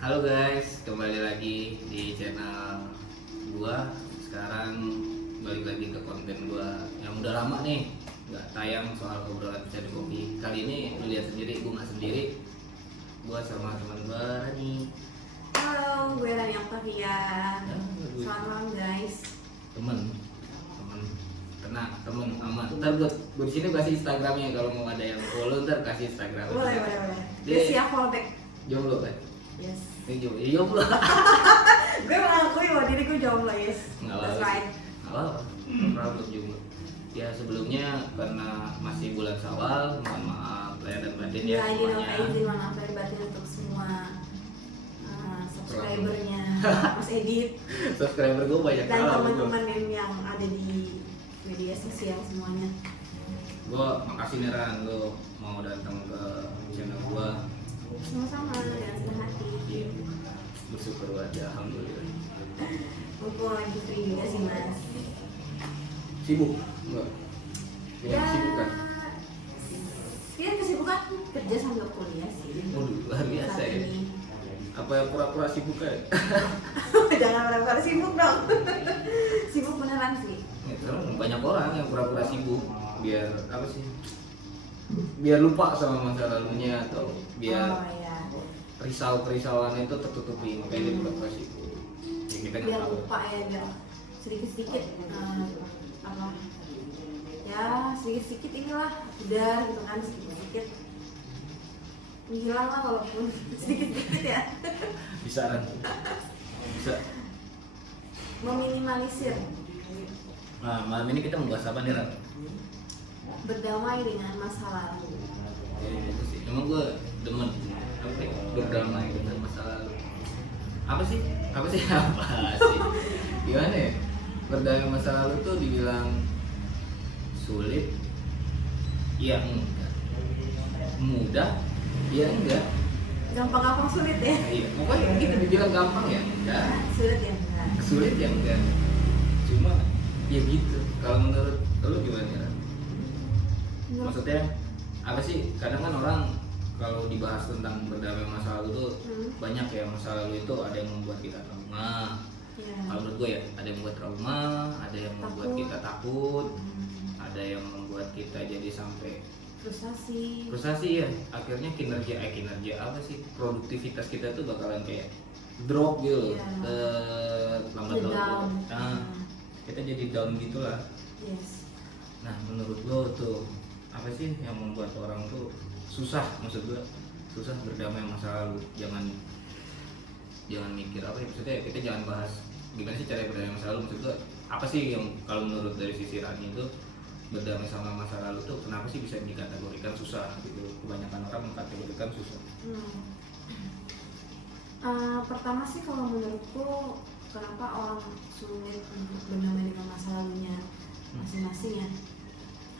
Halo guys, kembali lagi di channel gua. Sekarang balik lagi ke konten gua yang udah lama nih nggak tayang soal obrolan bisa di kopi. Kali ini lu lihat sendiri, gua nggak sendiri. Gua sama teman gua Rani. Halo, gue Rani Octavia. Selamat malam guys. Temen, tenang, temen aman. Ntar gua di sini kasih Instagramnya, kalau mau ada yang follow ntar kasih Instagram. Boleh. Dia Dia siap follow back. jomblo kan? Yes. Ini jomblo. Gue mengakui bahwa diri gue jomblo, yes. Nggak That's apa-apa. right. Nggak apa-apa. Problem jomblo. Ya sebelumnya karena masih bulan Syawal, mohon maaf lahir dan batin ya semuanya. Izin maaf lahir batin untuk semua subscribernya Mas Edit Subscriber gue banyak dan banget. teman-teman yang ada di media sosial semuanya. Gue makasih nih Ran, lo mau datang ke channel gue. Sama-sama dengan senang hati. Iya, bersyukur banget ya, alhamdulillah. Mumpung lagi free juga sih Mas. Sibuk? Enggak. Dengan kesibukan. Dia kesibukan kerja sambil kuliah sih. Waduh, luar biasa Saat ya. ini. Apa yang pura-pura sibuk kan? Jangan pura-pura sibuk dong. Sibuk beneran sih. Ya, sekarang banyak orang yang pura-pura sibuk biar apa sih? Biar lupa sama masa lalunya atau biar Oh iya. kerisauan itu tertutupi, makanya dia pura-pura sibuk. Ya, kita nggak Biar tahu. lupa ya, biar sedikit-sedikit apa? Ya sedikit-sedikit inilah udah gitu kan, sedikit-sedikit menghilang lah walaupun sedikit-sedikit ya. Bisa kan? Bisa. Meminimalisir, Nah, malam ini kita membahas apa nih, Ran? berdamai dengan masa lalu. Ya, itu sih. Emang gue demen apa sih? Berdamai dengan masa lalu. Apa sih? Apa sih? Gimana ya? Berdamai masa lalu tuh dibilang sulit, ya enggak. Mudah, ya enggak. Gampang-gampang sulit ya. Iya, pokoknya begitu dibilang gampang ya enggak. Sulit ya enggak. Sulit ya enggak. Cuma ya gitu. Kalau menurut lu gimana, Ran? Maksudnya apa sih? Kadang kan orang kalau dibahas tentang berdamai masa lalu tuh banyak ya, masa lalu itu ada yang membuat kita trauma. Ya. Kalau menurut gue ya, ada yang membuat trauma, ada yang membuat Takut. kita takut, ada yang membuat kita jadi sampai Frustasi ya. Akhirnya kinerja apa sih? Produktivitas kita tuh bakalan kayak drop gitu, Iya. lambat The laun. down. Nah, kita jadi down gitulah. Yes. Nah, menurut lo tuh apa sih yang membuat orang tuh susah, maksud gue susah berdamai masa lalu? Jangan mikir apa ya, maksudnya kita jangan bahas gimana sih cara berdamai masa lalu. Maksud gue apa sih yang kalau menurut dari sisi Rani itu berdamai sama masa lalu tuh kenapa sih bisa dikategorikan susah gitu? Kebanyakan orang mengkategorikan susah. Pertama sih kalau menurutku kenapa orang sulit untuk berdamai dengan masa lalunya masing-masing ya.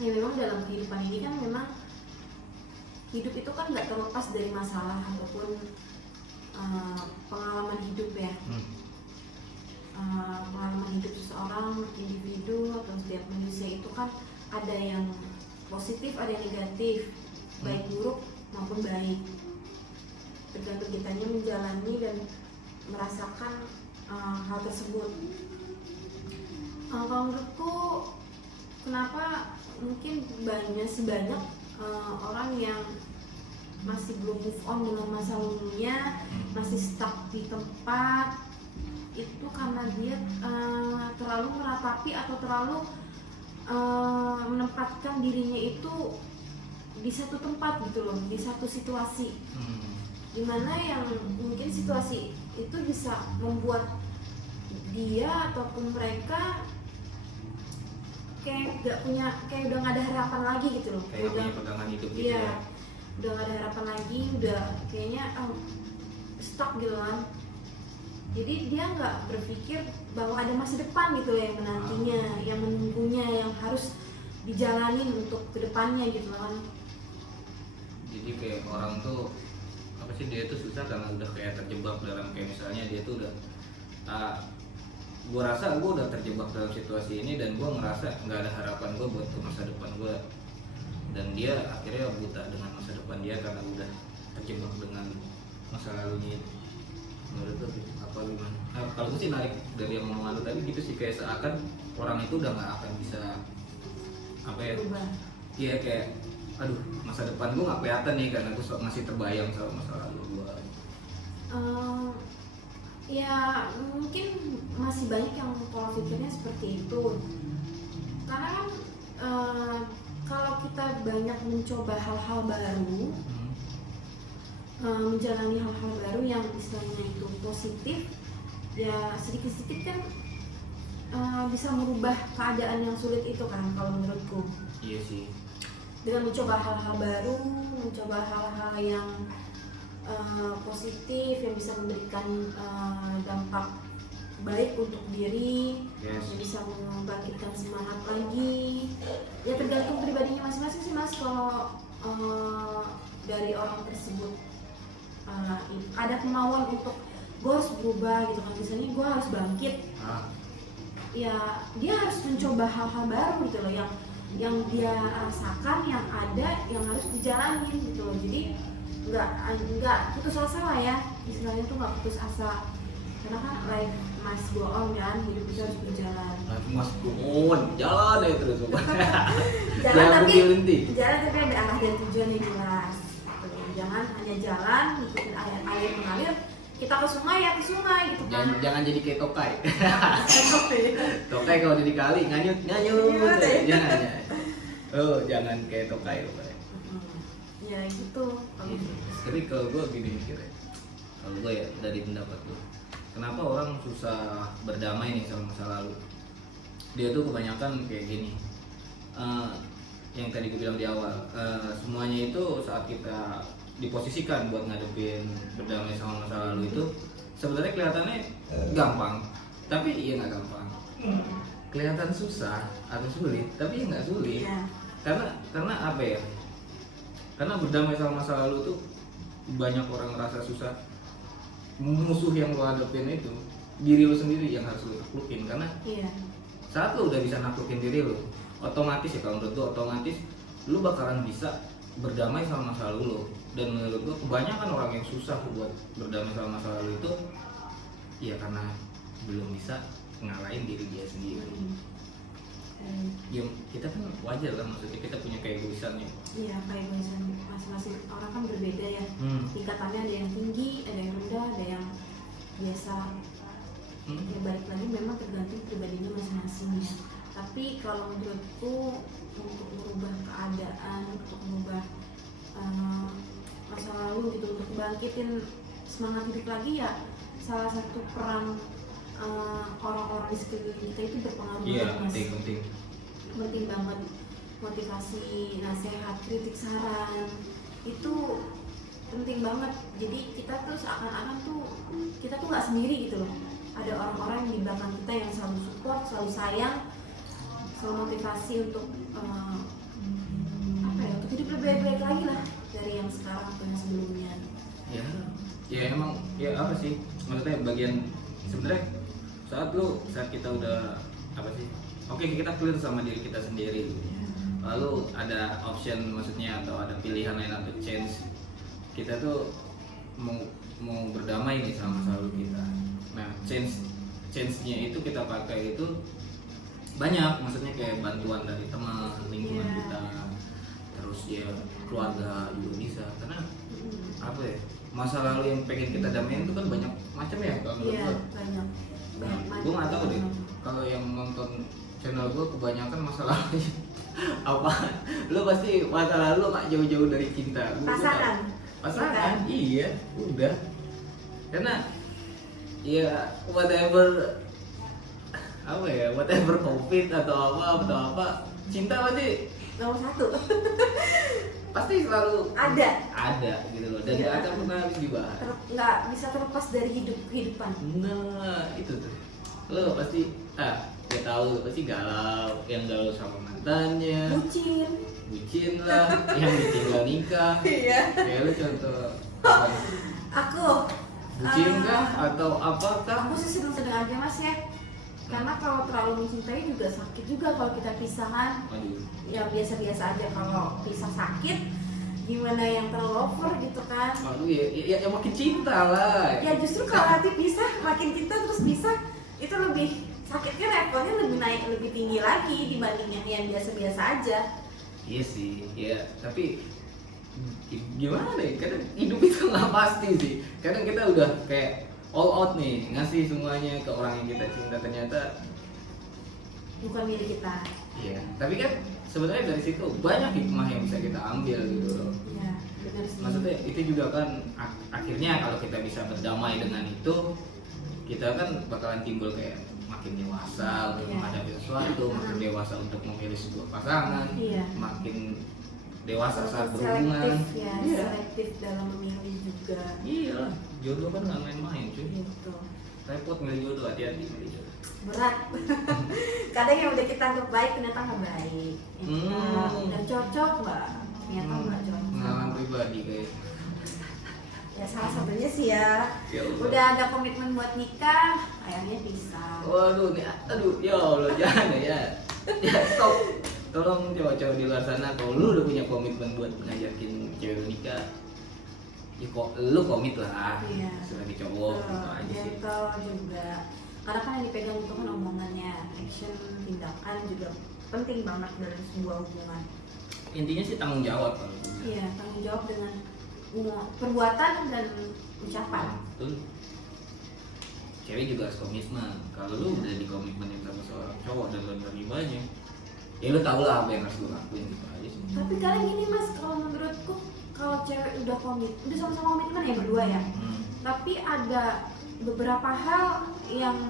Ya memang dalam kehidupan ini kan memang hidup itu kan nggak terlepas dari masalah ataupun pengalaman hidup ya. Pengalaman hidup seseorang individu atau setiap manusia itu kan ada yang positif, ada yang negatif, baik buruk maupun baik. Tergantung kitanya menjalani dan merasakan hal tersebut. Kalau menurutku kenapa mungkin sebanyak orang yang masih belum move on dengan masa lalunya, masih stuck di tempat itu karena dia terlalu meratapi atau terlalu menempatkan dirinya itu di satu tempat gitu loh, di satu situasi. Dimana yang mungkin situasi itu bisa membuat dia ataupun mereka kayak udah nggak ada harapan lagi gitu loh. Kayak Udah, punya pegangan hidup gitu iya, ya. udah gak ada harapan lagi, udah kayaknya stuck gitu kan. Jadi dia nggak berpikir bahwa ada masa depan gitu loh yang menantinya, yang menunggunya, yang harus dijalanin untuk kedepannya gitu kan. Jadi kayak orang tuh apa sih, dia tuh susah karena udah kayak terjebak dalam, kayak misalnya dia tuh udah gue rasa gue udah terjebak dalam situasi ini dan gue ngerasa nggak ada harapan gue buat ke masa depan gue, dan dia akhirnya buta dengan masa depan dia karena udah terjebak dengan masa lalunya itu. menurut lu gitu, apa gimana? Kalau gue sih narik dari yang ngomong lu tadi gitu sih, kayak seakan orang itu udah nggak akan bisa apa ya? Berubah. Iya kayak, aduh masa depan gue nggak kelihatan nih karena gue masih terbayang sama masa lalu gue. Ya mungkin masih banyak yang pola pikirnya seperti itu, karena kan kalau kita banyak mencoba hal-hal baru, menjalani hal-hal baru yang istilahnya itu positif, ya sedikit-sedikit kan bisa merubah keadaan yang sulit itu kan kalau menurutku. Iya sih. Dengan mencoba hal-hal baru, mencoba hal-hal yang positif yang bisa memberikan dampak baik untuk diri, Yes. yang bisa membangkitkan semangat lagi. Ya tergantung pribadinya masing-masing sih mas. Kalau dari orang tersebut ada kemauan untuk gue harus berubah gitu kan, misalnya gue harus bangkit, ya dia harus mencoba hal-hal baru gitu loh, yang dia rasakan, yang ada, yang harus dijalanin gitu loh. Jadi nggak putus asa lah ya, istilahnya tuh nggak putus asa, karena kan life must go on kan, hidup itu harus berjalan. Mas Gungun, jalan ya terus. Jalan tapi berhenti. jalan tapi ada arah dan tujuan yang jelas. Jangan hanya jalan ngikutin air mengalir, kita ke sungai ya ke sungai gitu kan. Jangan jadi kayak tokai. Tokai kalau jadi kali nganyut. Jangan. Oh, jangan kayak tokai. Ya gitu. Tapi kalau gue gini mikirnya, kalau gue ya dari pendapat gue, kenapa orang susah berdamai nih sama masa lalu? Dia tuh kebanyakan kayak gini, yang tadi gue bilang di awal, semuanya itu saat kita diposisikan buat ngadepin berdamai sama masa lalu itu sebenarnya kelihatannya gampang, tapi iya nggak gampang. Kelihatan susah atau sulit, tapi nggak sulit. Ya. Karena apa ya? Karena berdamai sama masa lalu tuh banyak orang ngerasa susah. Musuh yang lo hadapin itu diri lo sendiri yang harus lo taklukin, karena saat lo udah bisa naklukin diri lo, otomatis ya kalau menurut lo otomatis lo bakalan bisa berdamai sama masa lalu lo. Dan menurut gue kebanyakan orang yang susah buat berdamai sama masa lalu itu ya karena belum bisa ngalahin diri dia sendiri. Ya kita kan wajar lah, maksudnya kita punya keegoisan ya. Iya, keegoisan masing-masing orang kan berbeda ya. Tingkatannya ada yang tinggi, ada yang rendah, ada yang biasa. Ya balik lagi memang tergantung pribadinya masing-masing. Tapi kalau menurutku untuk merubah keadaan, untuk merubah masa lalu gitu, untuk bangkitin semangat hidup lagi, ya salah satu peran orang-orang di sekeliling kita itu berpengaruh banget mas. Penting banget. Motivasi, nasihat, kritik, saran itu penting banget. Jadi kita tuh seakan-akan tuh kita tuh nggak sendiri gitu loh. Ada orang-orang yang di belakang kita yang selalu support, selalu sayang, selalu motivasi untuk untuk hidup lebih baik lagi lah dari yang sekarang atau yang sebelumnya. Ya emang ya apa sih maksudnya bagian sebenarnya saat kita udah apa sih, oke kita clear sama diri kita sendiri, lalu ada option maksudnya atau ada pilihan lain atau chance, kita tuh mau berdamai nih sama masa lalu kita. Nah chance-nya itu kita pakai itu banyak, maksudnya kayak bantuan dari teman lingkungan kita, terus ya keluarga juga bisa, karena apa ya, masa lalu yang pengen kita damaiin itu kan banyak macam ya kalau menurut gue. Banyak. Gue nggak tahu deh kalau yang nonton channel gue kebanyakan masalah apa, lu pasti masa lalu nggak jauh-jauh dari cinta. Pasangan iya udah, karena ya whatever covid atau apa cinta pasti nomor satu. pasti selalu ada gitu loh, dan nggak akan pernah habis dibahas, nggak bisa terlepas dari kehidupan. Nah itu tuh lo pasti dia tahu pasti galau, yang galau sama mantannya, bucin lah, yang ditinggal nikah. Ya lo contoh apa? Aku bucin kah atau apakah? Aku sih sedang aja mas ya, karena kalau terlalu mencintai juga sakit juga kalau kita pisahan. Aduh. Ya biasa-biasa aja, kalau pisah sakit, gimana yang terlalu over gitu kan. Aduh ya makin cinta lah. Ya justru kalau hati pisah, makin cinta terus pisah, itu lebih sakitnya, levelnya lebih naik, lebih tinggi lagi dibanding yang biasa-biasa aja. Iya sih, ya tapi gimana ya, kadang hidup itu nggak pasti sih. Kadang kita udah kayak all out nih, ngasih semuanya ke orang yang kita cinta, ternyata Bukan milik kita. iya. Tapi kan sebenarnya dari situ banyak hikmah yang bisa kita ambil gitu loh. Ya, benar sih. Maksudnya itu juga kan akhirnya kalau kita bisa berdamai dengan itu, kita kan bakalan timbul kayak makin dewasa untuk Iya. menghadapi sesuatu, makin dewasa untuk memilih sebuah pasangan, Iya. makin dewasa saat berhubungan. Selektif ya, Iya. selektif dalam memilih juga. Iya lah, jodoh kan nggak main-main cuy. Gitu. Repot milih jodoh, hati-hati milih jodoh. Berat. Kadang yang udah kita anggap baik ternyata nggak baik. Dan cocok nggak? Ternyata nggak cocok. Pengalaman pribadi kayak. Ya salah satunya sih ya. Ya Allah. Udah ada komitmen buat nikah, akhirnya pisah. Waduh, nih, aduh, ya Allah, jangan ya. Ya, stop. Tolong cowok-cowok di luar sana, kalau lu udah punya komitmen buat ngajakin cewek nikah, ya kok lu komit lah. Iya. Sebagai cowok, gitu aja sih. Gentle juga. Karena kan yang dipegang itu kan omongannya, action, tindakan juga penting banget dalam sebuah hubungan. Intinya sih tanggung jawab kalau gua bilang. Iya, tanggung jawab dengan perbuatan dan ucapan. Betul. Cewek juga harus komitmen. Kalau lu udah dikomitmenin sama seorang cowok dan lu nerimanya, ya lu tau lah apa yang harus lu lakuin gitu aja sih. Tapi kadang gini mas, kalau menurutku kalau cewek udah udah sama-sama komitmen ya berdua ya. Tapi ada beberapa hal yang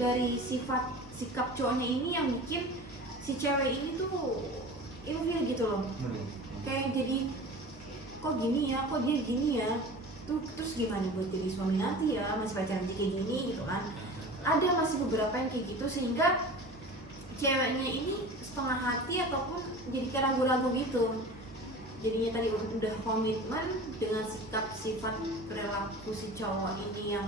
dari sikap cowoknya ini yang bikin si cewek ini tuh ilfil gitu loh. Kayak jadi kok gini ya, kok dia gini ya. Terus gimana buat jadi suami nanti ya, masih pacaran aja kayak gini gitu kan. Ada masih beberapa yang kayak gitu sehingga ceweknya ini setengah hati ataupun jadi kayak ragu-ragu gitu. Jadinya tadi udah komitmen dengan sikap sifat perilaku si cowok ini yang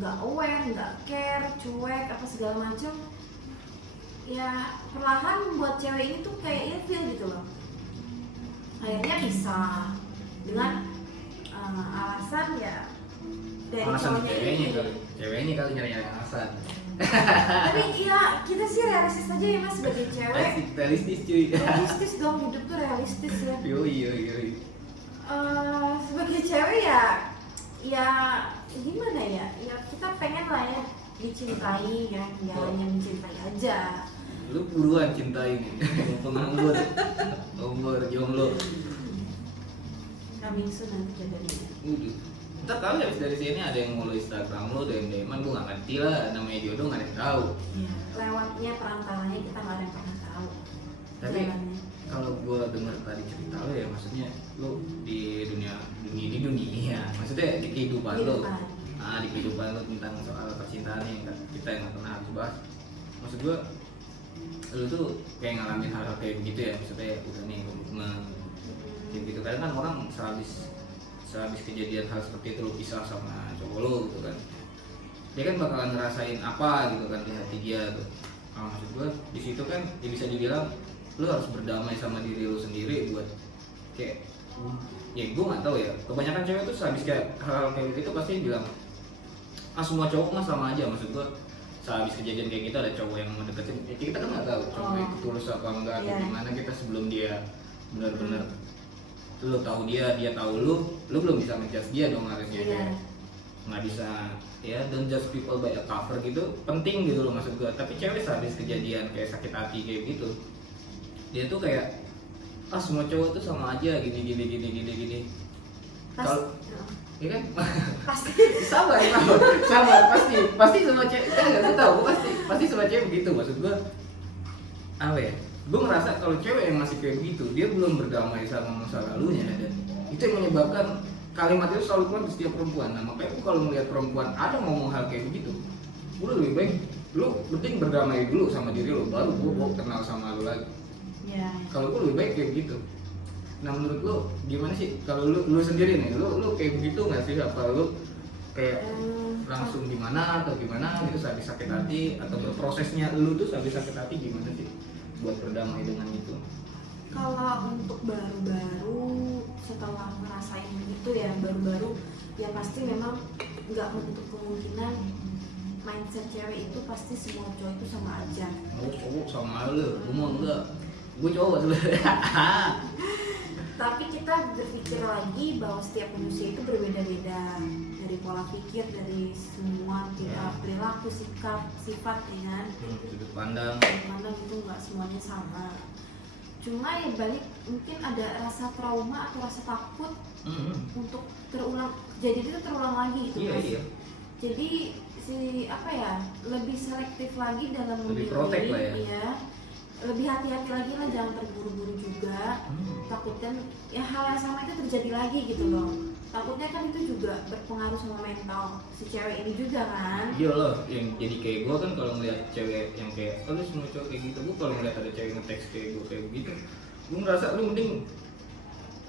nggak aware, nggak care, cuek apa segala macam. Ya perlahan membuat cewek ini tuh kayak ilfil gitu loh. Akhirnya pisah dengan alasan ya dari Alasan cowoknya ceweknya ini. ceweknya kali nyari alasan. Tapi ya kita sih realistis aja ya mas sebagai cewek. Realistis cuy. Realistis dong, hidup tuh realistis ya. Yoi. Sebagai cewek ya gimana ya? Ya kita pengen lah ya dicintai ya, jangan hanya mencintai aja. Lu buruan cintai nih. Penganggur, umur jomblo. Coming soon nanti jadinya. Ntar kali habis dari sini ada yang follow Instagram lu, ada yang DM-an, gue gak ngerti lah, namanya jodoh gak ada yang tahu. Lewatnya perantaranya kita nggak ada yang pernah tahu. Tapi jalannya. kalau gue dengar tadi cerita lu ya, maksudnya lu di dunia, maksudnya di kehidupan lu, di kehidupan lu tentang soal percintaan yang kita yang gak pernah harus bahas. Maksud gue, lu tuh kayak ngalamin hal-hal kayak begitu ya, maksudnya udah nih komitmen gitu. Kadang kan orang sehabis kejadian hal seperti itu lu pisah sama cowok lu gitu kan, dia kan bakalan ngerasain apa gitu kan di hati dia tuh. Maksud gue di situ kan ya bisa dibilang lu harus berdamai sama diri lu sendiri buat kayak ya gue nggak tahu ya, kebanyakan cewek tuh sehabis kayak hal kayak gitu pasti bilang semua cowok mah sama aja. Maksud gue sehabis kejadian kayak gitu ada cowok yang mau deketin ya, kita kan nggak tahu cowok itu tulus apa enggak atau gimana, kita sebelum dia benar-benar lu tahu dia tahu lu belum bisa ngejudge dia dong harusnya. Kayak nggak bisa ya, don't judge people by a cover gitu, penting gitu loh maksud gue. Tapi cewek sehabis kejadian kayak sakit hati kayak gitu, dia tuh kayak semua cowok tuh sama aja gini. Kalau ya kan pasti sabar pasti semua cewek kan nggak tahu, pasti semua cewek begitu. Maksud gue apa ya, gue ngerasa kalau cewek yang masih kayak begitu dia belum berdamai sama masa lalunya, dan itu yang menyebabkan kalimat itu selalu keluar di setiap perempuan. Nah makanya gue kalau melihat perempuan ada ngomong hal kayak begitu, gue lebih baik lu penting berdamai dulu sama diri lu, baru gue mau kenal sama lu lagi. Kalau gue lebih baik kayak gitu. Nah menurut lu gimana sih kalau lu sendiri nih, lu kayak begitu nggak sih? Apa lu kayak langsung gimana atau gimana gitu saat sakit hati, atau prosesnya lu tuh saat sakit hati gimana sih buat berdamai dengan itu? Kalau untuk baru-baru setelah ngerasain begitu ya, baru-baru ya pasti memang nggak menutup kemungkinan mindset cewek itu pasti semua cowok itu sama aja. Oh, cowok sama lu, gue mau enggak, gue cowok sebenarnya. Tapi kita berpikir lagi bahwa setiap manusia itu berbeda-beda, dari pola pikir, dari semua tingkah perilaku, sikap, sifat, ya kan? Sudut pandang. Mana gitu nggak semuanya sama. Cuma ya balik mungkin ada rasa trauma atau rasa takut untuk terulang, jadi itu terulang lagi gitu. Iya, Mas. iya. Jadi si apa ya, lebih selektif lagi dalam Lebih memilih, protect lah ya. iya. Lebih hati-hati lagi lah, jangan terburu-buru juga. Takutnya ya hal yang sama itu terjadi lagi gitu loh. Takutnya kan itu juga berpengaruh sama mental si cewek ini juga kan. Iya loh, yang jadi kayak gue kan kalau ngeliat cewek yang kayak, oh lu semua cowok kayak gitu, gue kalau ngeliat ada cewek nge-text kayak gue kayak begitu, gue ngerasa lu mending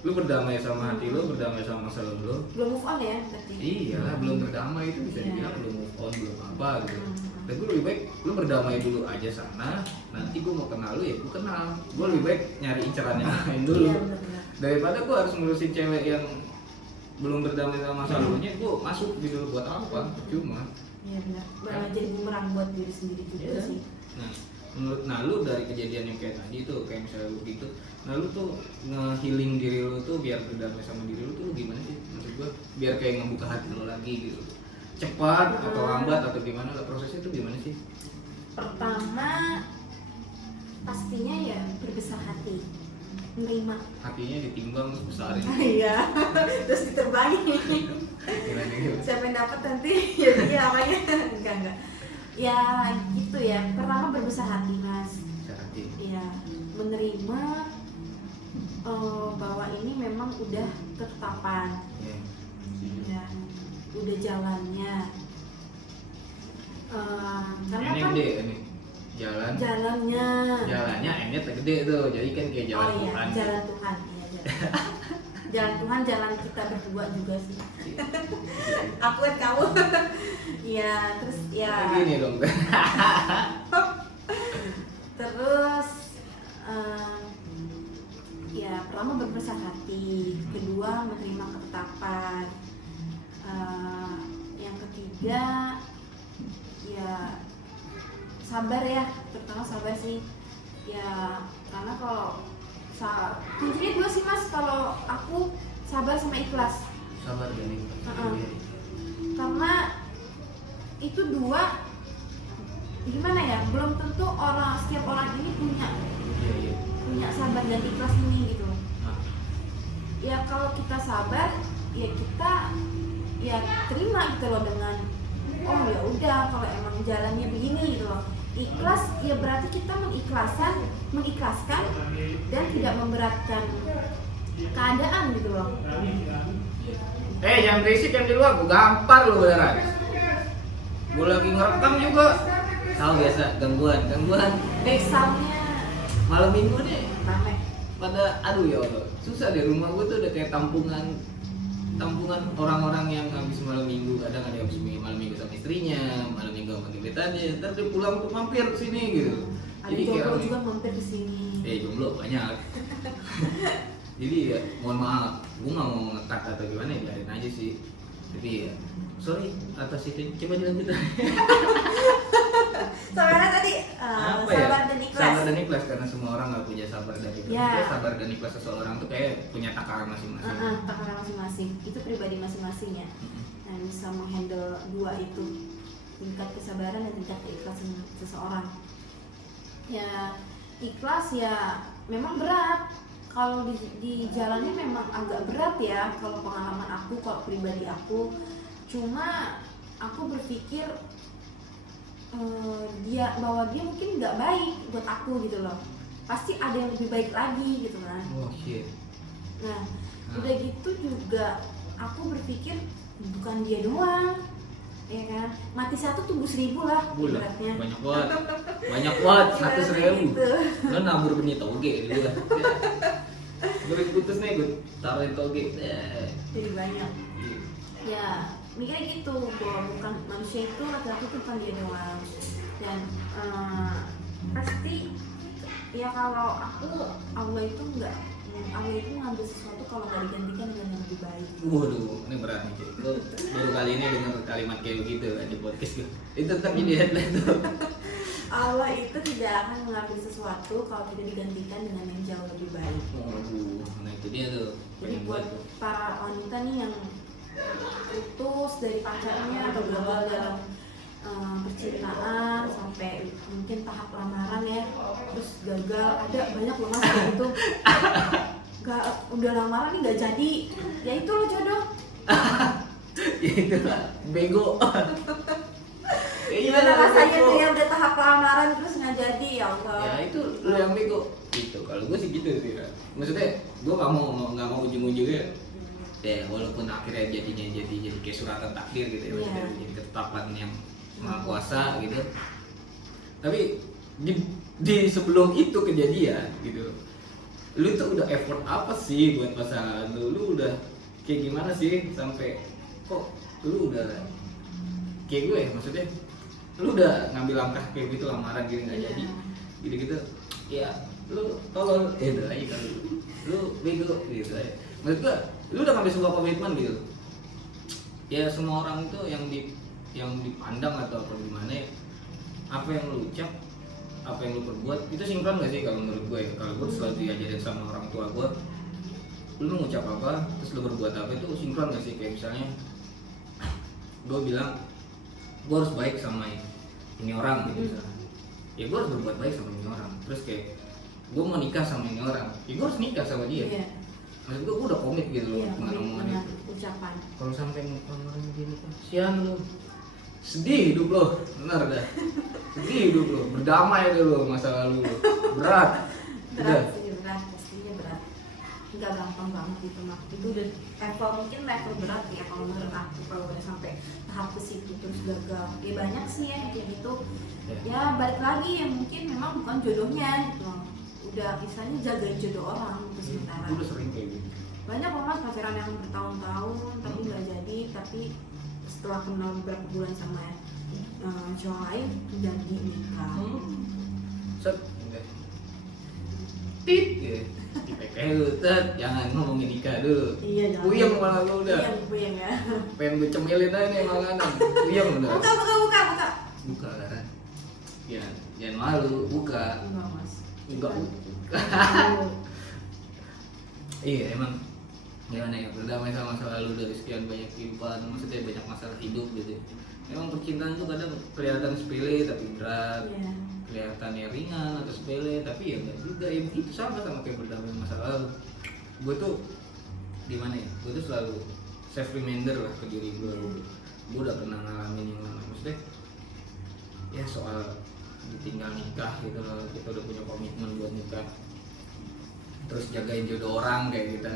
lu berdamai sama hati lu, berdamai sama masa lalu lu. Belum move on ya berarti. Iya, belum berdamai itu bisa dibilang belum move on, belum apa gitu. Dan gue lebih baik lu berdamai dulu aja sana, nanti gue mau kenal lu ya gue kenal. Gue lebih baik nyari inceran yang lain dulu Iya, benar-benar. daripada gue harus ngurusin cewek yang belum berdamai sama masa lalunya, gue masuk gitu buat apa? Cuma. Iya benar. Malah jadi bumerang buat diri sendiri juga Iya. sih. Nah lu dari kejadian yang kayak tadi tuh, kayak misalnya lu gitu, nah lu tuh nge-healing diri lu tuh biar berdamai sama diri lu tuh lu gimana sih? Maksud gue biar kayak ngebuka hati lu lagi gitu, cepat atau lambat atau gimana lah, prosesnya tuh gimana sih? Pertama pastinya ya berbesar hati, menerima. Hatinya ditimbang terus besarin. Iya. Terus diterbangin. Gimana gitu? Siapa yang dapat nanti ya dia apanya? Enggak. Ya gitu ya. Pertama berbesar hati Mas. Besar hati. Ya menerima bahwa ini memang udah ketetapan. Iya. Ya, udah jalannya. Karena Ini kan gede ini jalannya. jalannya M-nya gede tuh, jadi kan kayak jalan oh iya, Tuhan. jalan Tuhan. Iya, jalan Tuhan, jalan kita berdua juga sih. Aku dan kamu. Iya, terus ya. Kayak gini dong. Terus ya pertama berbesar hati, kedua menerima ketetapan, yang ketiga ya sabar ya, terutama sabar sih ya, karena kalau kuncinya dua sih Mas, kalau aku sabar sama ikhlas. Sabar gini. Karena itu dua, gimana ya, belum tentu setiap orang ini punya sabar dan ikhlas ini gitu. Ya kalau kita sabar ya kita ya terima gitu loh, dengan oh ya udah kalau emang jalannya begini gitu loh. Ikhlas ya berarti kita mengikhlaskan dan tidak memberatkan keadaan gitu loh. Jangan berisik yang di luar, gue gampar lu beneran. Gue lagi ngerekam juga. Tahu biasa gangguan. Soundnya Malam minggu nih rame. pada aduh ya Allah, susah deh, rumah gue tuh udah kayak tampungan orang-orang yang habis malam minggu. Kadang ada yang habis malam minggu sama istrinya, malam minggu sama gebetannya, ntar dia pulang tuh mampir sini gitu. Ada Jadi kayak jomblo juga mampir di sini. jomblo banyak. Jadi ya mohon maaf, gue nggak mau ngekat atau gimana ya, biarin aja sih. Tapi ya sorry atas itu, coba dilanjut. Sabarnya tadi Apa sabar ya? dan ikhlas. Sabar dan ikhlas, karena semua orang nggak punya sabar dan ikhlas. Ya. Maksudnya sabar dan ikhlas seseorang tuh kayak punya takaran masing-masing. Takaran masing-masing, itu pribadi masing-masing ya. Dan bisa menghandle dua itu, tingkat kesabaran dan tingkat keikhlasan seseorang. Ya ikhlas ya memang berat. Kalau di jalannya memang agak berat ya, kalau pengalaman aku, kalau pribadi aku. Cuma aku berpikir bahwa dia mungkin nggak baik buat aku gitu loh. Pasti ada yang lebih baik lagi gitu kan. Oh shit. Nah, udah gitu juga aku berpikir bukan dia doang, ya kan? Mati satu tumbuh 1000 lah Bulan ibaratnya. banyak banget 100.000. Gitu. Lo nabur benih toge gitu kan. Gue putus nih, gue taruhin toge. Jadi banyak. Ya, mikirnya gitu, bahwa bukan manusia itu laki-laki itu bukan dia doang. Dan pasti Ya kalau aku Allah itu ngambil sesuatu kalau nggak digantikan dengan yang lebih baik. Waduh, ini berat nih cuy. Gue baru kali ini dengar kalimat kayak begitu di podcast gue. Itu tetap jadi headline tuh. Allah itu tidak akan mengambil sesuatu kalau tidak digantikan dengan yang jauh lebih baik. Waduh, nah itu dia tuh. Jadi Pengen buat buat tuh. para wanita nih yang putus dari pacarnya atau gagal dalam percintaan sampai mungkin tahap lamaran ya, terus gagal, ada banyak loh mas kayak gitu. Udah lamaran nih nggak jadi, ya itu loh jodoh. Ya itu lah, bego. Gimana rasanya tuh ya udah tahap lamaran terus nggak jadi, ya Allah. Ya itu lu yang bego. Gitu. Kalau gue sih gitu sih. Kan. Maksudnya gue nggak mau ujung-ujungnya. Ya walaupun akhirnya jadi kayak suratan takdir gitu ya, maksudnya jadi ketetapan yang maha kuasa gitu. Tapi di sebelum itu kejadian gitu, lu tuh udah effort apa sih buat pasangan lu udah kayak gimana sih sampai kok lu udah kayak gue, maksudnya lu udah ngambil langkah kayak gitu lamaran gini nggak jadi gitu ya lu tolong udah lagi kan lu bego gitu ya. Maksud gue lu udah ngambil sebuah komitmen gitu ya, semua orang itu yang dipandang atau apa gimana ya, apa yang lu ucap, apa yang lu perbuat itu sinkron gak sih kalau menurut gue ya. Kalau gue selalu diajarin sama orang tua gue, lu mengucap apa terus lu berbuat apa itu sinkron gak sih. Kayak misalnya gue bilang gue harus baik sama ini orang gitu misalnya, ya gue harus berbuat baik sama ini orang. Terus kayak gue mau nikah sama ini orang, ya gue harus nikah sama dia. Maksud gue udah komit gitu loh dengan omongan itu. Ucapan. Kalau sampai ngomong gini kan, sian lu, sedih hidup lo, benar dah. Sedih hidup lo, berdamai dulu masa lalu lo. Berat. Berat sih, berat, pastinya berat. Enggak gampang banget itu mah. Itu udah mungkin level berat ya kalau menurut aku, kalau udah sampai tahap ke situ terus gagal. Ya banyak sih ya kayak gitu. Ya balik lagi ya mungkin memang bukan jodohnya gitu. Udah misalnya jagain jodoh orang untuk sementara. Udah sering kayak gitu. Banyak loh mas pacaran yang bertahun-tahun tapi nggak jadi, tapi setelah kenal beberapa bulan sama cowok lain jadi nikah. Set, tit, ya. Kayak lu, tet, jangan ngomongin nikah dulu. Iya jangan. Puyeng malah lu udah. Puyeng ya. Pengen gue cemilin aja nih makanan. Puyeng udah. Buka. Buka kan. Ya, jangan malu, buka. Enggak mas. Enggak. Iya emang gimana ya, berdamai sama masa lalu dari sekian banyak kehidupan, maksudnya banyak masalah hidup gitu. Emang percintaan tuh kadang kelihatan sepele tapi berat, kelihatannya ringan atau sepele tapi ya enggak juga. Ya begitu sama kayak berdamai masa lalu. Gue tuh gimana ya, gue tuh selalu self reminder lah ke diri gue. Gue udah pernah ngalamin yang mana, maksudnya ya soal ditinggal nikah gitu loh, kita udah punya komitmen buat nikah, terus jagain jodoh orang kayak kita.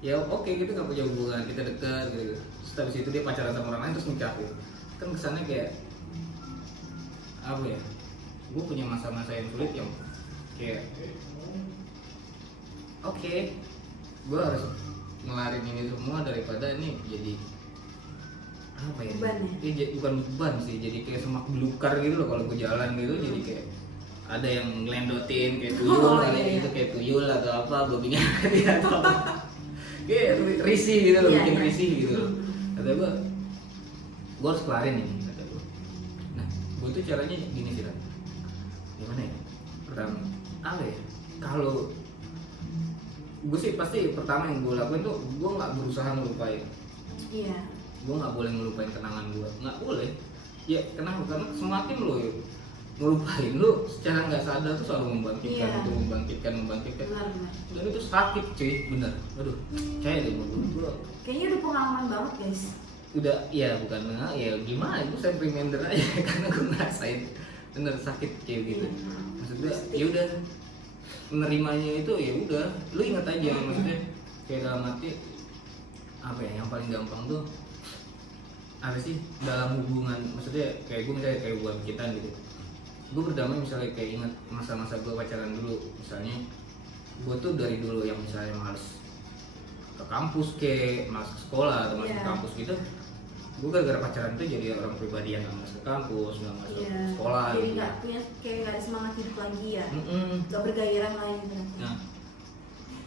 Ya oke, kita nggak punya hubungan, kita dekat gitu. Terus habis itu dia pacaran sama orang lain terus nikah gitu. Kan kesannya kayak apa ya? Gue punya masa-masa yang sulit yang kayak oke, gue harus ngelarin ini semua daripada ini jadi apa ya? Beban ya? Bukan beban sih, jadi kayak semak belukar gitu loh kalau gue jalan gitu. Jadi kayak ada yang ngelendotin kayak tuyul, itu kayak tuyul atau apa, gue bingung dia atau apa. Kayak risih gitu loh, bikin risih gitu loh. Kata gue harus kelarin ini, kata gue. Nah, gue tuh caranya gini sih lah. Gimana ya? Pertama, apa ya? Kalau gue sih pasti pertama yang gue lakuin tuh gue nggak berusaha ngelupain. Iya. Gue nggak boleh ngelupain kenangan gue, nggak boleh. Ya kenapa? Karena semakin lo ya ngelupain, lu secara nggak sadar tuh selalu membangkitkan, itu membangkitkan. Benar. Dan itu sakit cuy, bener. Aduh, percaya deh gue. Kayaknya udah pengalaman banget guys. Udah, ya bukan ya gimana, itu saya reminder aja karena gue ngerasain bener sakit kayak gitu. Maksud gue, ya udah menerimanya itu ya udah, lu ingat aja maksudnya kayak dalam arti apa ya, yang paling gampang tuh apa sih dalam hubungan, maksudnya kayak gue misalnya kayak hubungan kita gitu. Gue berdamai misalnya kayak ingat masa-masa gue pacaran dulu, misalnya gue tuh dari dulu yang misalnya males ke kampus malas ke sekolah atau malas ke kampus gitu, gue gara-gara pacaran tuh jadi orang pribadi yang nggak masuk kampus, nggak masuk Iya. sekolah Jadi gitu. nggak punya kayak nggak ada semangat hidup lagi ya, Mm-mm. nggak bergairah lagi gitu. Nah,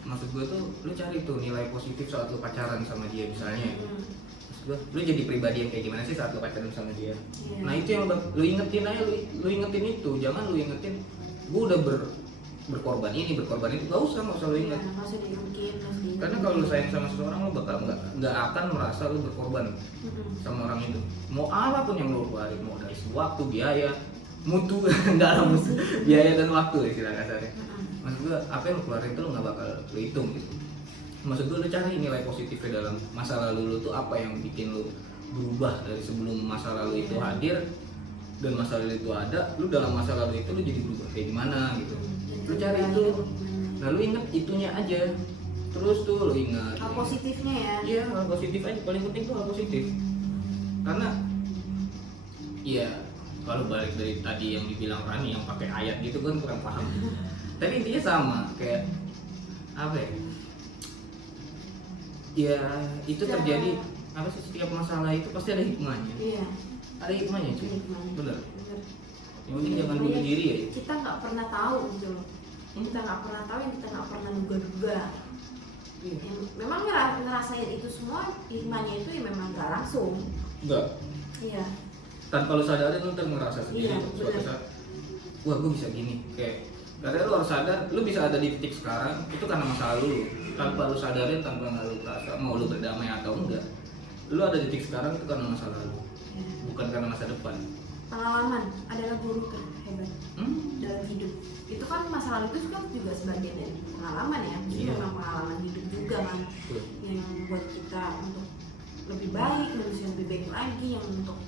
maksud gue tuh lu cari tuh nilai positif saat lu pacaran sama dia misalnya. Maksud gue, lu jadi pribadi yang kayak gimana sih saat lu pacaran sama dia? Iya. Nah itu yang lu ingetin aja, lu ingetin itu, jangan lu ingetin gue udah berkorban ini, berkorban itu, nggak usah lu Iya, inget. nggak usah diungkit, nggak usah diinget. Karena kalau lu sayang sama seseorang lu bakal nggak akan merasa lu berkorban Mm-mm. sama orang itu. Mau apapun yang lu keluarin, mau dari waktu, biaya, mutu, enggak lah mutu, biaya dan waktu istilah kasarnya. Mm-mm. Maksud gue apa yang lu keluarin itu lu nggak bakal lu hitung gitu. Maksud gue lu cari nilai positifnya dalam masa lalu lu tuh apa yang bikin lu berubah dari sebelum masa lalu itu hadir dan masa lalu itu ada, lu dalam masa lalu itu lu jadi berubah kayak gimana gitu. Lu cari itu, nah lu inget itunya aja, terus tuh lu ingat Hal positifnya ya. iya hal positif aja, paling penting tuh hal positif. Karena iya kalau balik dari tadi yang dibilang Rani yang pakai ayat gitu kan kurang paham, tapi intinya sama kayak apa ya, ya itu terjadi apa sih, setiap masalah itu pasti ada hikmahnya, Iya. ada hikmahnya cuy, Hikmahnya. bener. Bener. Yang penting jangan bunuh diri ya. Kita nggak pernah tahu gitu loh. Kita nggak pernah tahu, yang kita nggak pernah duga-duga. Yang memang ngerasain itu semua hikmahnya itu ya memang nggak langsung. Enggak, Iya. tanpa lu sadarin lu ntar ngerasa sendiri Iya, suatu bener. saat, wah gue bisa gini, kayak karena lu harus sadar, lu bisa ada di titik sekarang itu karena masa lalu lu. Tanpa lu sadarin, tanpa nggak lu rasa mau lu berdamai atau enggak, lu ada di titik sekarang itu karena masa lalu, Iya. bukan karena masa depan. Pengalaman adalah guru terhebat Hmm? dalam hidup. Itu kan masa lalu itu kan juga sebagian dari pengalaman ya. Itu Iya. memang pengalaman hidup juga kan, Tuh. yang membuat kita untuk lebih baik, manusia lebih baik lagi, yang untuk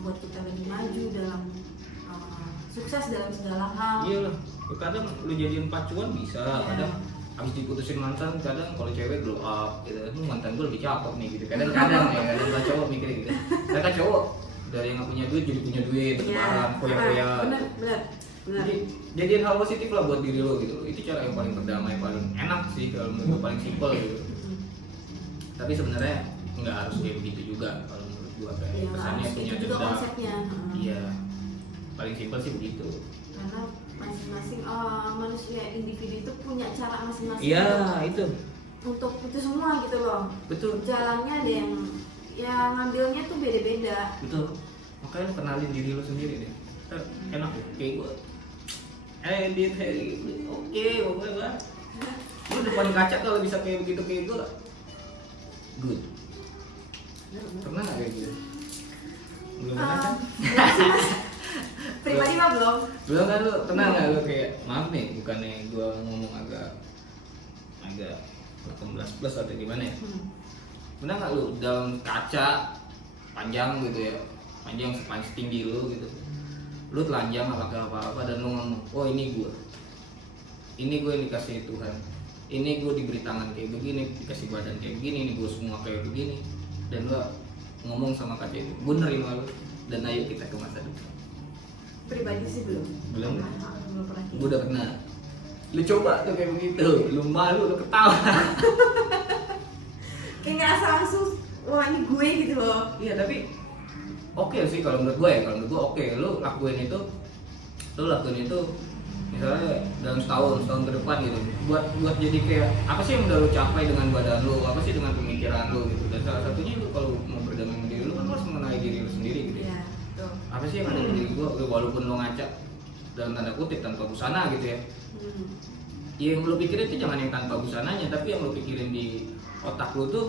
buat kita lebih maju dalam sukses dalam segala hal. Iya lah, kadang lu jadiin pacuan bisa, Iya. kadang habis diputusin mantan, kadang kalau cewek glow up gitu, mantan gue lebih cakep nih gitu. Kadang-kadang ya, kadang cowok mikir gitu. Kadang cowok dari yang nggak punya duit jadi punya duit, lebaran, foya-foya. Benar, benar. Jadi jadiin hal positif lah buat diri lo gitu. Itu cara yang paling berdamai, paling enak sih kalau menurut gue, paling simpel gitu. Tapi sebenarnya nggak harus kayak begitu juga kalau menurut gue, kayak Iya, kesannya harus punya itu juga dendam. konsepnya. Iya, paling simpel sih begitu. Karena masing-masing manusia individu itu punya cara masing-masing. Iya itu Untuk itu semua gitu loh. betul. Jalannya ada yang ngambilnya tuh beda-beda. Betul. Makanya lu kenalin diri lu sendiri deh. Enak ya, kayak gue. Edit, oke, pokoknya gue. Lu depan kaca kalau bisa kayak begitu kayak gue, good. Pernah nggak kayak gitu? Belum pernah kan? Pribadi mah belum. Belum kan lu pernah nggak lu kayak, maaf nih, bukannya gue ngomong agak berkelas plus atau gimana ya? Pernah nggak lu dalam kaca panjang gitu ya, panjang sepanjang setinggi lu gitu, lu telanjang nggak pakai apa-apa dan lu ngomong, oh ini gue yang dikasih Tuhan, ini gue diberi tangan kayak begini, dikasih badan kayak begini, ini gue semua kayak begini, dan lu ngomong sama kaca itu, gue nerima lu dan ayo kita ke masa depan. Pribadi sih belum. Belum? Belum pernah. Gue udah pernah. Lu coba tuh kayak begitu, lu malu, lu ketawa. Kayak ngerasa langsung, wah ini gue gitu loh. Iya tapi oke sih kalau menurut gue ya, kalau menurut gue oke, lu lakuin itu misalnya dalam setahun ke depan gitu, buat jadi kayak apa sih yang udah lu capai dengan badan lu, apa sih dengan pemikiran lu gitu, dan salah satunya lu kalau mau berdamai sama diri lu kan lu harus mengenai diri lu sendiri gitu ya. Iya, betul. Apa sih yang ada di diri gue, walaupun lu ngaca dalam tanda kutip tanpa busana gitu ya, yang lu pikirin itu jangan yang tanpa busananya, tapi yang lu pikirin di otak lu tuh,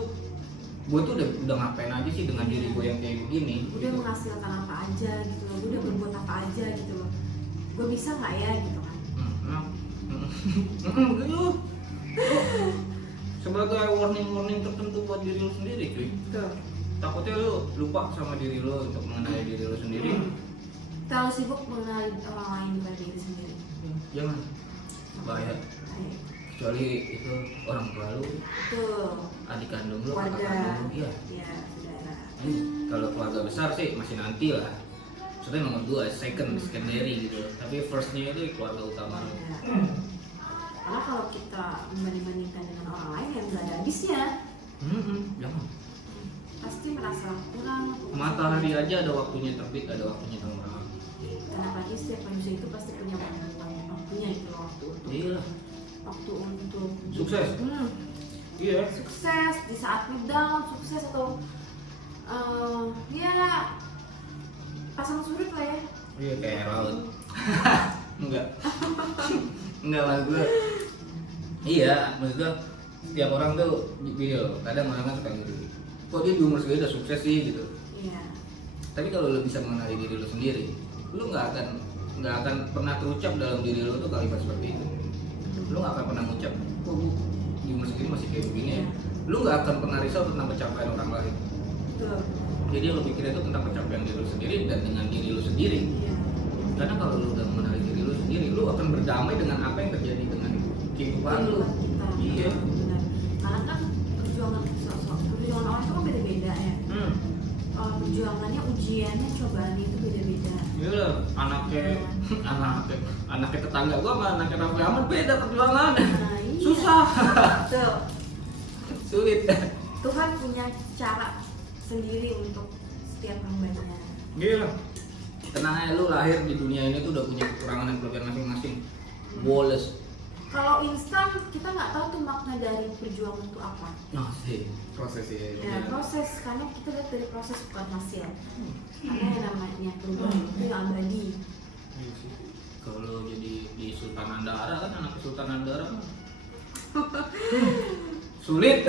gue tuh udah ngapain aja sih dengan diri gue yang kayak begini Udah gitu. menghasilkan apa aja gitu loh, gue udah berbuat apa aja gitu loh, gue bisa nggak ya gitu kan. Gitu. Sebagai warning tertentu buat diri lu sendiri cuy. Betul. Takutnya lu lupa sama diri lu untuk mengenali diri lu sendiri. Terlalu sibuk mengenali orang lain daripada diri sendiri. Jangan, bahaya. Baik. Kecuali itu orang tua lu, Betul. adik kandung lu, kakak Keluarga. kandung lu, iya. Ya, saudara. Kalau keluarga besar sih masih nanti lah. Maksudnya nomor 2, secondary gitu. Tapi firstnya itu keluarga utama lu. Ya. Karena kalau kita membanding-bandingkan dengan orang lain yang nggak ada habisnya. Jangan. pasti merasa kurang. Matahari aja ada waktunya terbit, ada waktunya tenggelam. Dan apalagi setiap manusia itu pasti punya waktunya itu waktu untuk Iya. waktu untuk Sukses. Iya. sukses di saat down, sukses atau ya pasang surut lah ya. Iya kayak laut. Enggak. Enggak maksud gue. Iya, maksud gue setiap orang tuh video, kadang orang kan suka gitu. Kok dia di umur segini udah sukses sih gitu. Iya. Tapi kalau lo bisa mengenali diri lo sendiri, lo nggak akan pernah terucap dalam diri lo tuh kalimat seperti itu. Lo nggak akan pernah ngucap, kok gue di umur segini masih kayak begini ya. Lo nggak akan pernah risau tentang pencapaian orang lain. Betul. Jadi lo pikirnya itu tentang pencapaian diri lo sendiri dan dengan diri lo sendiri. Iya. Karena kalau lo udah mengenali diri lo sendiri, lo akan berdamai dengan apa yang terjadi dengan kehidupan lo. Kita. Iya. Benar. Karena kan perjuangan orang itu kan beda-beda ya. Perjuangannya, ujiannya, cobaannya itu beda-beda. Iya, anaknya tetangga gua sama anaknya Raffi Ahmad beda perjuangan. Nah, iya. Susah. Betul. Sulit. Tuhan punya cara sendiri untuk setiap hambanya. Iya. Tenang aja, lu lahir di dunia ini tuh udah punya kekurangan dan kelebihan masing-masing. Boles. Kalau instan kita nggak tahu tuh makna dari perjuangan itu apa. Nah sih, proses ya. Ya proses, karena kita lihat dari proses bukan hasil. Karena yang namanya perubahan itu yang abadi. Iya sih. Kalau jadi di Sultan Andara kan anak Sultan Andara mah sulit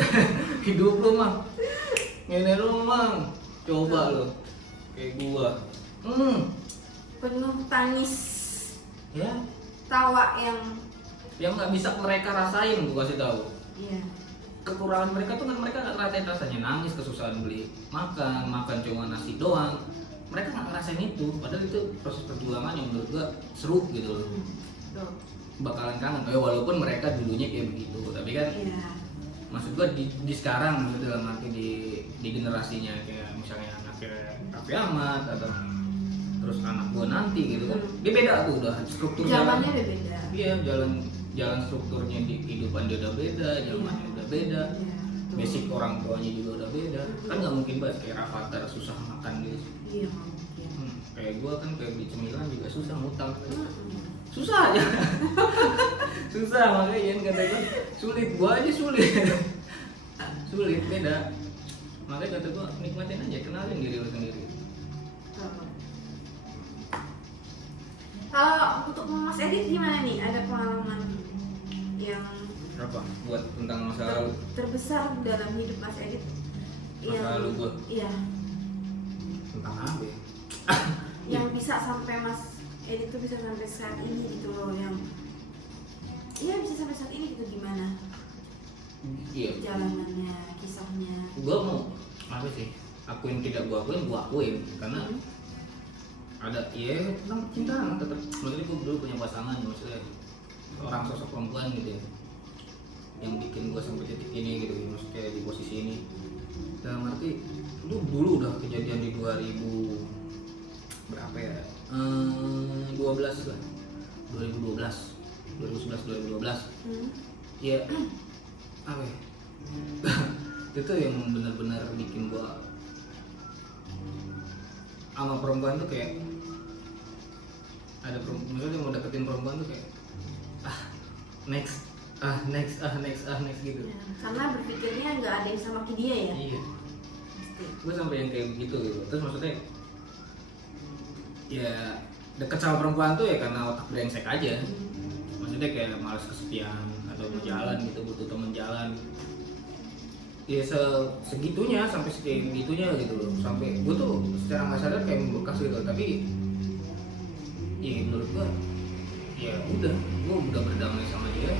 hidup lu mah. Ini lu mah coba lu kayak gua. Penuh tangis, Ya, tawa yang nggak bisa mereka rasain gua kasih tahu. iya. Kekurangan mereka tuh kan mereka nggak ngerasain rasanya nangis, kesusahan beli makan cuma nasi doang. Mereka nggak ngerasain itu, padahal itu proses perjuangan yang menurut gua seru gitu loh. Tuh. Bakalan kangen, walaupun mereka dulunya kayak begitu, tapi kan Iya. maksud gua di sekarang, maksud dalam arti di generasinya kayak misalnya anaknya Raffi Ahmad atau terus anak gua nanti gitu kan, dia beda tuh udah struktur Zamannya beda. Iya, jalan strukturnya di kehidupan dia udah beda, zamannya udah beda, Iya. Tuh. basic orang tuanya juga udah beda. Kan nggak mungkin banget kayak Rafathar susah makan gitu. Iya mungkin. Kayak gua kan kayak di cemilan juga susah ngutang. Mm-mm. Susah aja. Susah makanya Ian kata gua sulit, gua aja sulit. Sulit beda. Makanya kata gua nikmatin aja, kenalin diri lu sendiri. Tuh. Kalau untuk Mas Edit gimana nih? Ada pengalaman yang Apa? Buat tentang masa lalu. terbesar dalam hidup Mas Edit? Masa lalu gua. Iya. Tentang apa ya? Yang bisa sampai Mas Edit tuh bisa sampai saat ini gitu loh, yang iya bisa sampai saat ini gitu, gimana Iya. perjalanannya, kisahnya? Gua mau apa sih? Akuin tidak gua akuin karena ada ya tentang percintaan tetap. Maksudnya gua dulu punya pasangan, maksudnya orang sosok perempuan gitu ya, yang bikin gua sampai titik ini gitu, maksudnya di posisi ini. Dalam arti lu dulu udah kejadian di 2000 berapa ya? 12 lah. 2012. 2011 2012. Ya apa ya? Itu yang benar-benar bikin gua sama perempuan tuh kayak ada perempuan, misalnya mau deketin perempuan tuh kayak next gitu. Ya, karena berpikirnya nggak ada yang sama ke dia ya. Iya, Pasti. gue sampai yang kayak begitu gitu. Terus maksudnya ya deket sama perempuan tuh ya karena otak brengsek aja. Maksudnya kayak malas kesepian atau mau jalan gitu, butuh temen jalan. Ya segitunya, sampai segitunya gitu loh. Sampai gue tuh secara nggak sadar kayak membekas gitu. Tapi ya menurut gue ya udah, gue udah berdamai sama dia.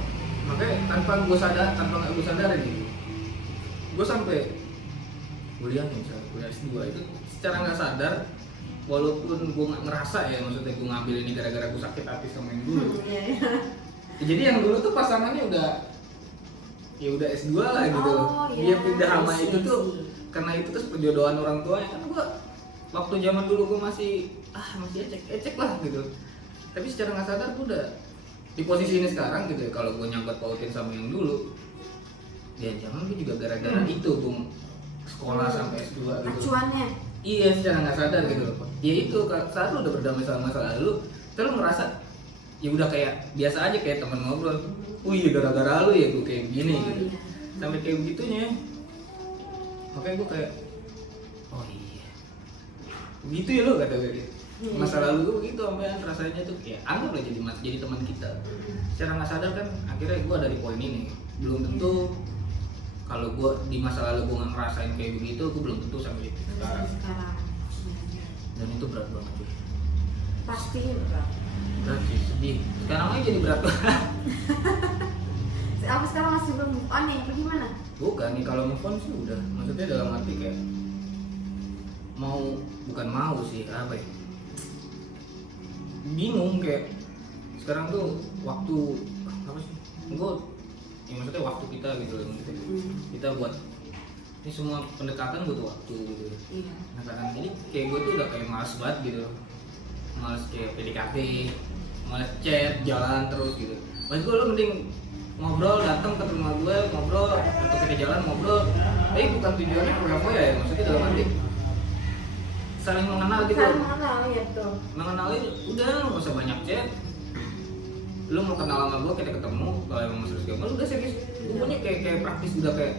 Makanya tanpa nggak gue sadar gitu, gue sampai kuliah nih, misalnya kuliah S2 itu secara nggak sadar, walaupun gue nggak ngerasa ya, maksudnya gue ngambil ini gara-gara gue sakit hati sama yang dulu. Iya. Jadi yang dulu tuh pasangannya udah S2 lah gitu. Oh, iya. Dia pindah sama Iya, itu tuh iya. karena itu terus perjodohan orang tuanya. Kan gue waktu zaman dulu gue masih ecek lah gitu. Tapi secara nggak sadar gue udah di posisi ini sekarang gitu ya. Kalau gue nyangkut pautin sama yang dulu, ya jangan gue juga gara-gara itu gue sekolah sampai S2 gitu. Acuannya. Iya, secara nggak sadar gitu loh. Ya itu saat lu udah berdamai sama masa lalu, terus lu ngerasa ya udah kayak biasa aja kayak teman ngobrol. Wih, gara-gara lu ya gue kayak gini Oh, gitu. iya. Sampai kayak begitunya. Makanya gue kayak oh iya. Begitu ya lo kata gue gitu. Masa lalu gue begitu sampai rasanya tuh ya anggaplah jadi teman kita. Secara nggak sadar kan akhirnya gue dari poin ini. Belum tentu kalau gue di masa lalu gue nggak ngerasain kayak begitu, gue belum tentu sampai sekarang. Sekarang. Dan itu berat banget tuh. Pasti berat. Berat sih, sedih. Sekarang aja jadi berat banget. Aku sekarang masih belum move on nih, itu gimana? Bukan nih, kalau move on sih udah. Maksudnya dalam arti kayak bukan mau sih, apa ya, bingung kayak sekarang tuh waktu apa sih, gue ya maksudnya waktu kita gitu loh, maksudnya kita buat ini semua pendekatan butuh waktu gitu. Iya. Nah kadang ini kayak gue tuh udah kayak males banget gitu, males kayak PDKT, males chat, jalan terus gitu. Maksud gue lo mending ngobrol, datang ke rumah gue, ngobrol, atau kita jalan ngobrol. Tapi bukan tujuannya foya-foya ya, maksudnya dalam arti saling mengenal gitu. Saling mengenal ya tuh. Mengenalin udah nggak usah banyak chat. Lu mau kenal sama gue, kita ketemu. Kalau emang masih suka, lu udah serius. Pokoknya kayak praktis udah kayak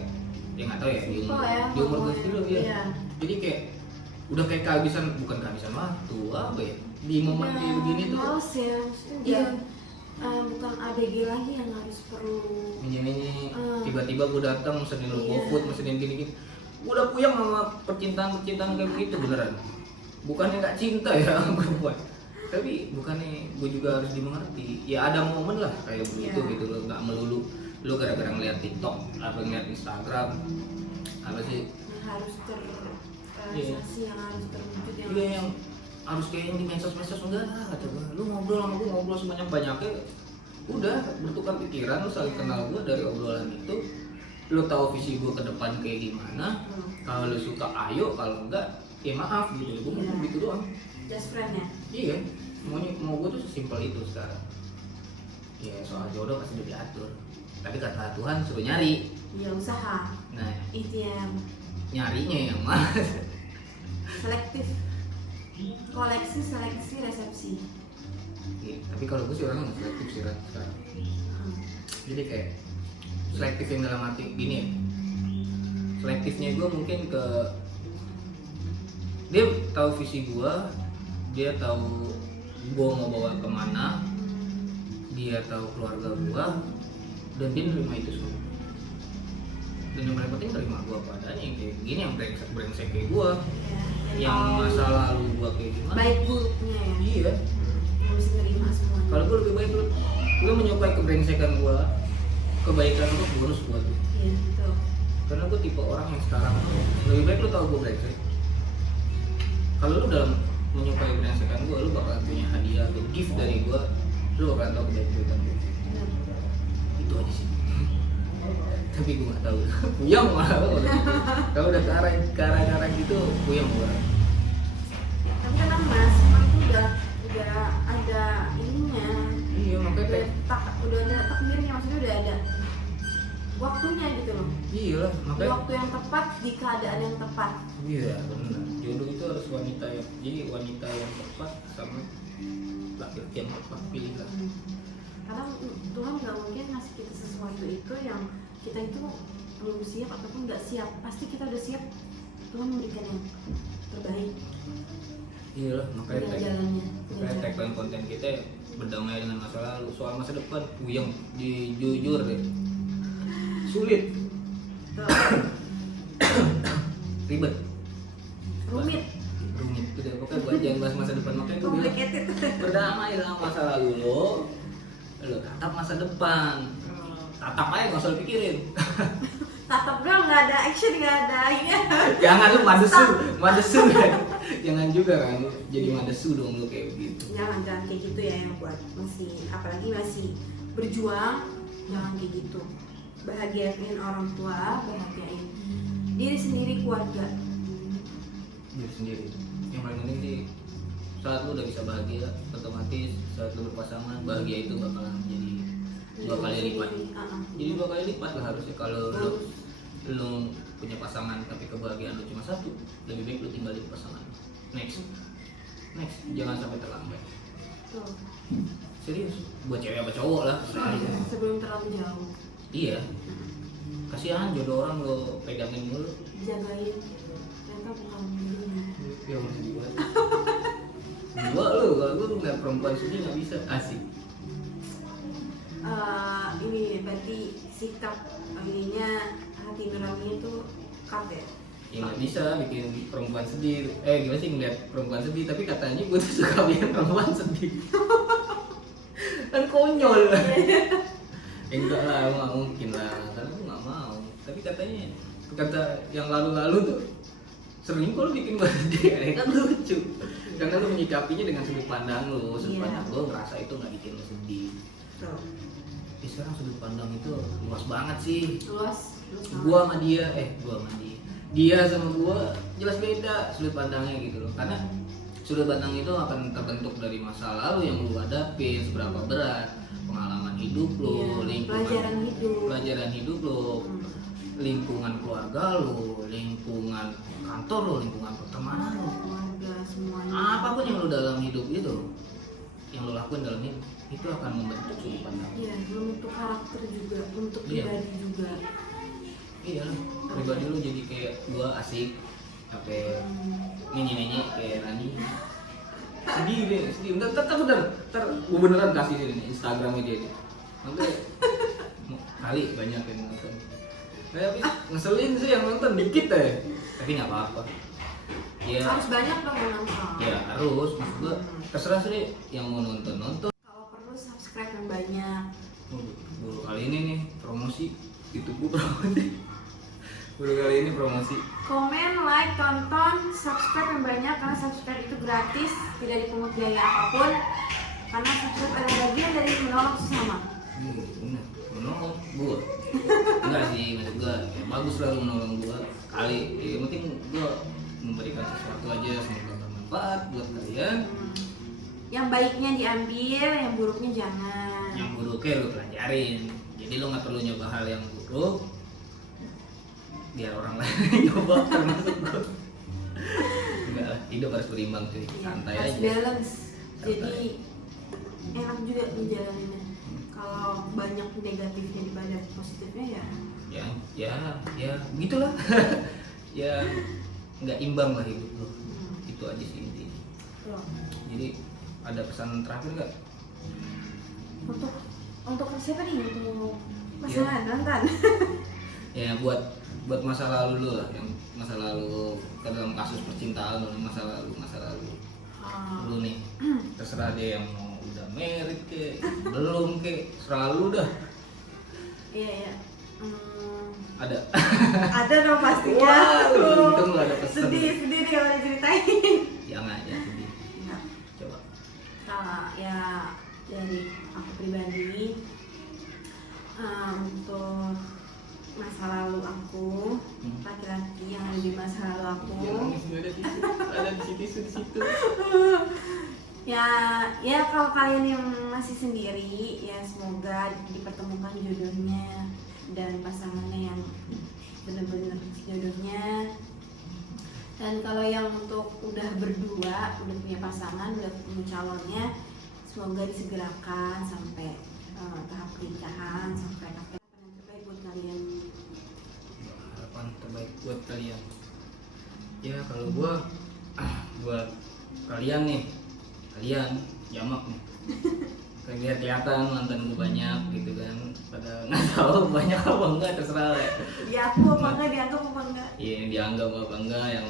ya nggak tahu ya di umur gue dulu ya. Iya. Jadi kayak udah kayak kehabisan, bukan kehabisan waktu apa ya, di momen kayak begini tuh males ya, maksudnya iya. Bukan ABG lagi yang harus perlu ini tiba-tiba gue datang mesenin lu Iya. GoFood, mesenin gini-gini. Gue udah puyeng sama percintaan kayak begitu beneran. Bukannya nggak cinta ya gue buat, tapi bukannya gue juga harus dimengerti. Ya ada momen lah kayak begitu Iya. gitu loh, nggak melulu lu gara-gara ngeliat TikTok atau ngeliat Instagram apa sih. yang harus terrealisasi, yang harus terwujud, yang Iya yang harus kayak yang di medsos enggak lah kata gue. Lu ngobrol sama gue, ngobrol sebanyak-banyaknya, udah bertukar pikiran, lu saling kenal gue dari obrolan itu. Lu tahu visi gue ke depan kayak gimana. Kalau lu suka ayo, kalau enggak ya maaf gitu. Gue mau gitu doang. just friend ya. Iya, mau gue tuh sesimpel itu sekarang. Ya soal jodoh pasti udah diatur. Tapi kata Tuhan suruh nyari. Iya, usaha Nah itu yang nyarinya yang mana? selektif, koleksi, seleksi, resepsi. Iya, tapi kalau gue sih orangnya nggak selektif sih Rat, sekarang. Jadi kayak selektif yang dalam arti gini ya. Selektifnya gue mungkin ke dia tahu visi gue, dia tahu gue mau bawa kemana, dia tahu keluarga gue, dan dia nerima itu semua. Dan yang paling penting terima gue padanya yang kayak gini, yang brengsek kayak gue, Ya, yang tahu masa lalu gue kayak gimana. baik buruknya ya. Iya. Harus nerima semuanya. Kalau gue lebih baik lu menyukai kebrengsekan gue, kebaikan lu bonus buat lu. Iya, betul. Karena gue tipe orang yang sekarang lebih baik lu tahu gue brengsek. Kalau lu dalam menyukai kebrengsekan gue, lu bakalan punya hadiah atau gift dari gue, lu bakalan tahu kebaikan gue. Benar. Itu aja sih. Tapi gue nggak tahu. Puyeng malah kalau gitu. Kalau udah ke arah gitu, puyeng gue. Tapi kan Mas, semua itu udah ada ininya. Iya makanya Udah ada takdirnya, maksudnya udah ada waktunya gitu loh. iya lah Di makanya. waktu yang tepat, di keadaan yang tepat. Iya benar. Jodoh itu harus wanita yang tepat sama laki-laki yang tepat, pilihlah. Karena Tuhan nggak mungkin ngasih kita sesuatu itu yang kita itu belum siap ataupun nggak siap. Pasti kita udah siap. Tuhan memberikan yang terbaik. Iya lah makanya Udah jalannya. tagline konten kita ya, berdamai dengan masa lalu. Soal masa depan puyeng, jujur deh, sulit, ribet, Rumit, rumit udah pokoknya buat jangan bahas masa depan. Makanya gue bilang complicated. berdamai dengan masa lalu lo tatap masa depan, tatap aja nggak usah lu pikirin. Tatap doang, nggak ada action, nggak ada ini. Jangan lu madesu kan. Jangan juga kan jadi madesu dong lu kayak begitu. Jangan kayak gitu ya, yang buat apalagi masih berjuang, jangan kayak gitu. Bahagiain orang tua, bahagiain diri sendiri, keluarga. Diri sendiri. Yang paling penting sih saat lu udah bisa bahagia, otomatis saat lu berpasangan bahagia itu bakalan jadi dua kali lipat. Jadi dua kali lipat lah harusnya kalau lu punya pasangan tapi kebahagiaan lu cuma satu, lebih baik lu tinggalin pasangan. Next, jangan sampai terlambat. Tuh. Serius, buat cewek apa cowok lah, terserah aja. Sebelum terlalu jauh. Iya, kasihan jodoh orang lo pegangin mulu. Jagain, ternyata bukan dirinya. Ya maksud gua. Gua lu, kalau gua nggak perempuan sedih nggak bisa, asik. Ini berarti sikap ininya hati nuraninya itu cut ya. Ya nggak bisa bikin perempuan sedih. Gimana sih ngeliat perempuan sedih? Tapi katanya gua tuh suka bikin perempuan sedih. Kan konyol. Enggak lah, nggak mungkin lah. Karena gua nggak mau. Tapi katanya kata yang lalu-lalu tuh sering kok lu bikin gua sedih. Kan lucu. Karena lu menyikapinya dengan sudut pandang lu. Sudut pandang gua ngerasa itu nggak bikin lu sedih. Tuh. Tapi sekarang sudut pandang itu luas banget sih. Luas. Gua sama dia. Dia sama gua jelas beda sudut pandangnya gitu loh. Karena sudut pandang itu akan terbentuk dari masa lalu yang lu hadapin, seberapa berat pengalaman hidup lu, pelajaran hidup lu, lingkungan keluarga lu, lingkungan kantor lu, lingkungan pertemanan lu, keluarga semuanya. apapun yang lu dalam hidup itu, yang lu lakuin dalam hidup itu akan membentuk sudut pandang. Iya, membentuk karakter juga, untuk Iya. pribadi juga. Iya, pribadi lu jadi kayak gua asik, sampai nyanyi kayak Rani. Sedih. Ntar gua beneran kasih ini Instagramnya dia nih. Nanti kali banyak yang nonton. Tapi ngeselin sih yang nonton dikit deh. Tapi nggak apa-apa. Ya, Harus banyak dong yang nonton. ya harus. Maksud gua terserah sih yang mau nonton. Kalau perlu subscribe yang banyak. Baru kali ini nih promosi itu gua promosi. Baru kali ini promosi. Komen, like, tonton, subscribe yang banyak karena subscribe itu gratis, tidak dipungut biaya apapun. Karena subscribe adalah bagian dari menolong sesama. Bener, menolong gua. Enggak sih, maksud gua ya bagus lah lu menolong gua. Kali, yang penting gua memberikan sesuatu aja semoga bermanfaat buat kalian. Yang baiknya diambil, yang buruknya jangan. Yang buruknya lu pelajarin. Jadi lu nggak perlu nyoba hal yang buruk. Biar orang lain nyoba termasuk gua. Enggak lah, hidup harus berimbang cuy. Santai Harus aja. balance. Santai. Jadi enak juga menjalaninya. Kalau banyak negatifnya daripada positifnya Ya begitulah. Ya nggak imbang lah hidup lu. Itu aja sih intinya. Loh. Jadi ada pesan terakhir nggak? Untuk siapa nih? Untuk Iya. pasangan mantan. Ya buat masa lalu lu lah, yang masa lalu dalam kasus percintaan lu, masa lalu lu nih. Terserah dia yang mau udah married ke belum ke, serah lu dah. Iya. Ada. Ada dong pastinya. Wah, untung lu ada pesan. Sedih nih kalau diceritain. Jangan ya sedih. Nah, Coba. kalau ya dari aku pribadi untuk masa lalu aku, laki-laki yang ada di masa lalu aku, Ada di situ. ya kalau kalian yang masih sendiri ya semoga dipertemukan jodohnya dan pasangannya yang benar-benar jodohnya. Dan kalau yang untuk udah berdua, udah punya pasangan, udah punya calonnya, semoga disegerakan sampai tahap pernikahan, sampai apa yang terbaik buat kalian. Harapan terbaik buat kalian. Ya kalau gua buat kalian nih, kalian jamak nih. Kayak kelihatan mantan gua banyak gitu kan. Pada nggak tahu banyak apa enggak, terserah lah. Diaku apa enggak, dianggap apa enggak? Iya, yang dianggap apa enggak, yang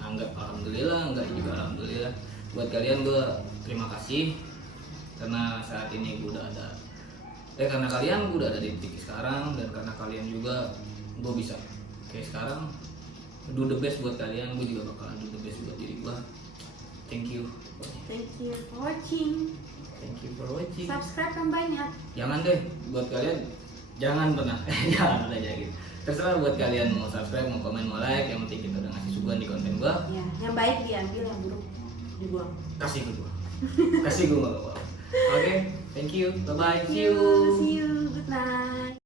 nganggap alhamdulillah, enggak juga alhamdulillah. Buat kalian gua terima kasih karena saat ini gua udah ada. Karena kalian gua udah ada di titik sekarang, dan karena kalian juga gua bisa kayak sekarang. Do the best buat kalian, gua juga bakalan do the best buat diri gua. Thank you. Thank you for watching. Thank you for watching. Subscribe yang banyak. Jangan deh buat kalian, jangan pernah jangan aja gitu. Terserah buat kalian mau subscribe, mau komen, mau like, yang penting kita udah ngasih suguhan di konten gua. Ya, yang baik diambil, yang buruk dibuang. Kasih ke gua. Kasih gua enggak apa-apa. Oke, thank you. Bye bye. See you. See you. Good night.